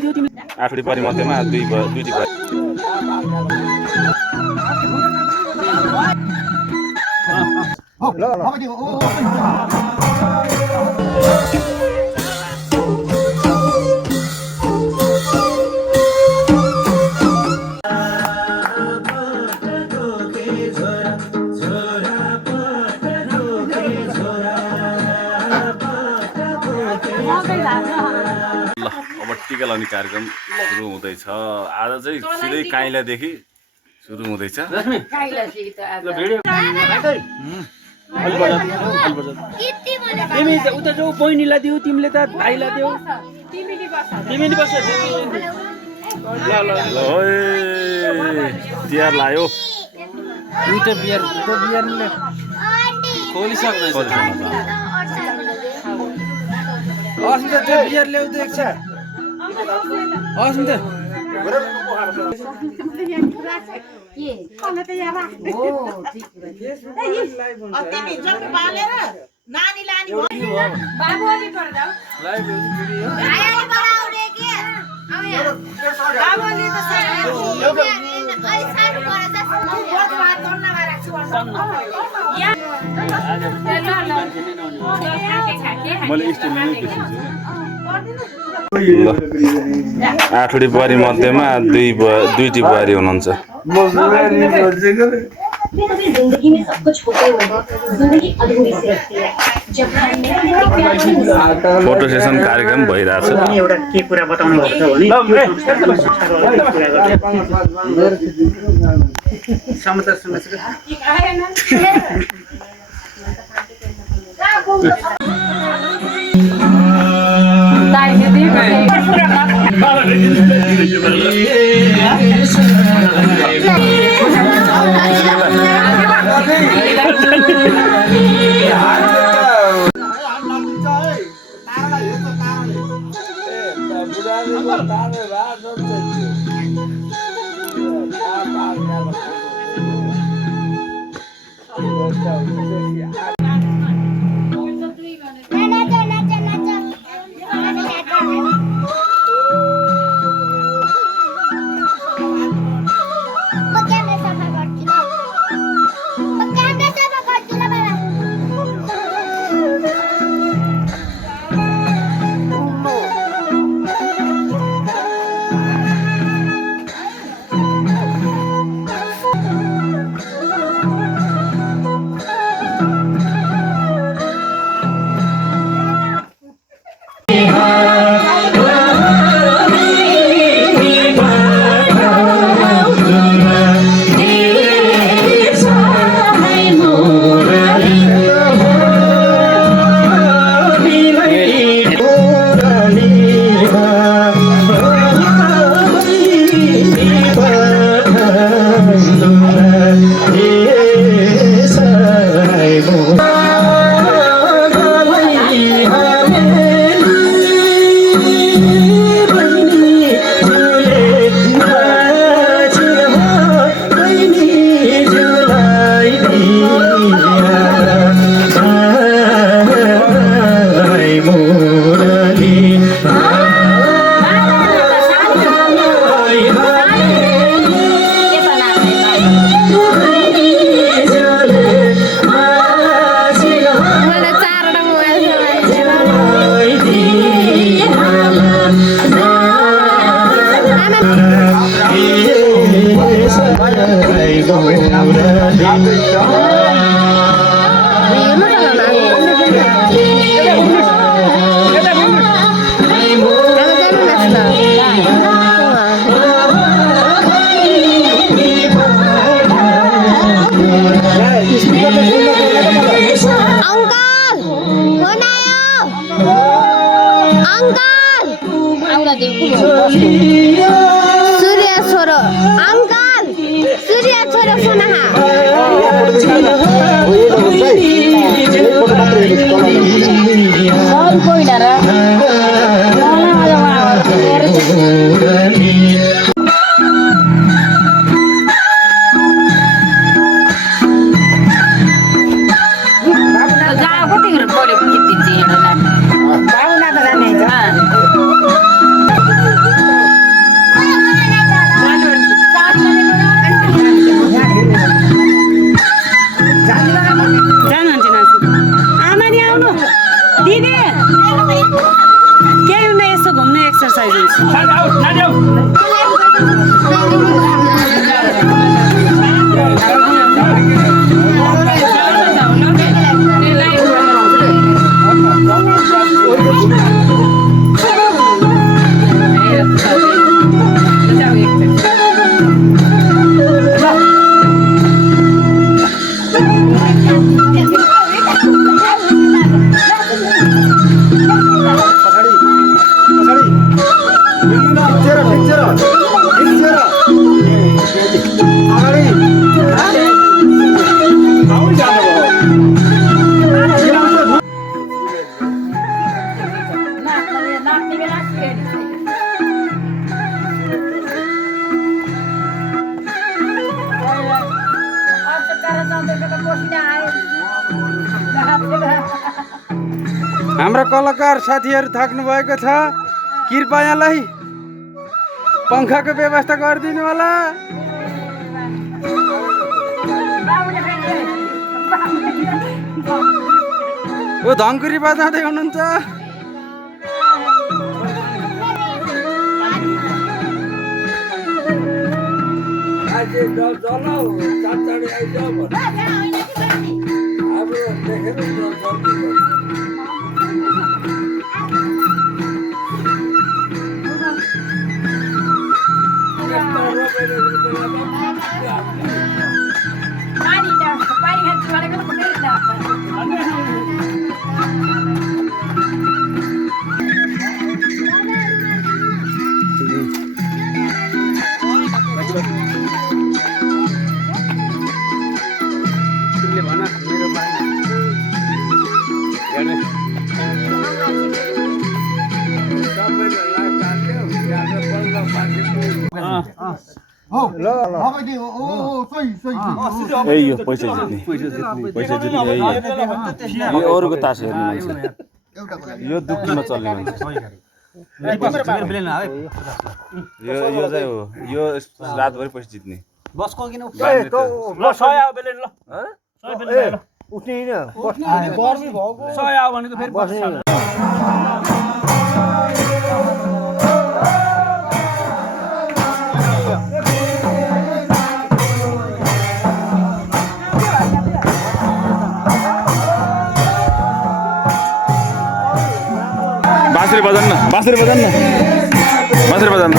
दियो तिमीले आठवटी परि मध्येमा दुईटी परि अब टिका लगाउने कार्यक्रम सुरु हुँदैछ। आज चाहिँ सिधै काइलादेखि सुरु हुँदैछ। तिमी उता जाऊ बहिनीलाई दिऊ तिमीले त भाइलाई दिऊ तिमी नि बस ल तिहार लायो उता बियर त्यो बियरले खोलिसक्दैछ अस्मिता त्यो बियर ल्याउ त एक छ अस्मिता मैले स्टिलमै बिर्सिन्छु। आठवटी बुहारी मध्येमा दुईटी बुहारी हुनुहुन्छ। जिंदगी में सब कुछ होते हुए जिंदगी अधूरी सी लगती है जब फोटो सेसन कार्यक्रम भइरहेछ। एउटा के कुरा बताउनु भएको सूर्य छोरो अंकल सूर्य छोरो सुना कोई डरा हाम्रा कलाकार साथीहरू थाक्नु भएको छ कृपया यहाँलाई पङ्खाको व्यवस्था गरिदिनु होला ओ धङ्कुरी बजाउँदै हुनुहुन्छ यही हो पैसा जित्ने यही हो यो अरूको तास हेर्ने मान्छे यो दुःखीमा चल्ने मान्छे यो चाहिँ हो यो रातभरि पैसा जित्ने बसको किन ल 100 आयो बेले ल 100 बेले ल उठ्ने हैन गर्मी भएको 100 आयो भनेको फेरि बस्छ बाँसुरी बजाउन न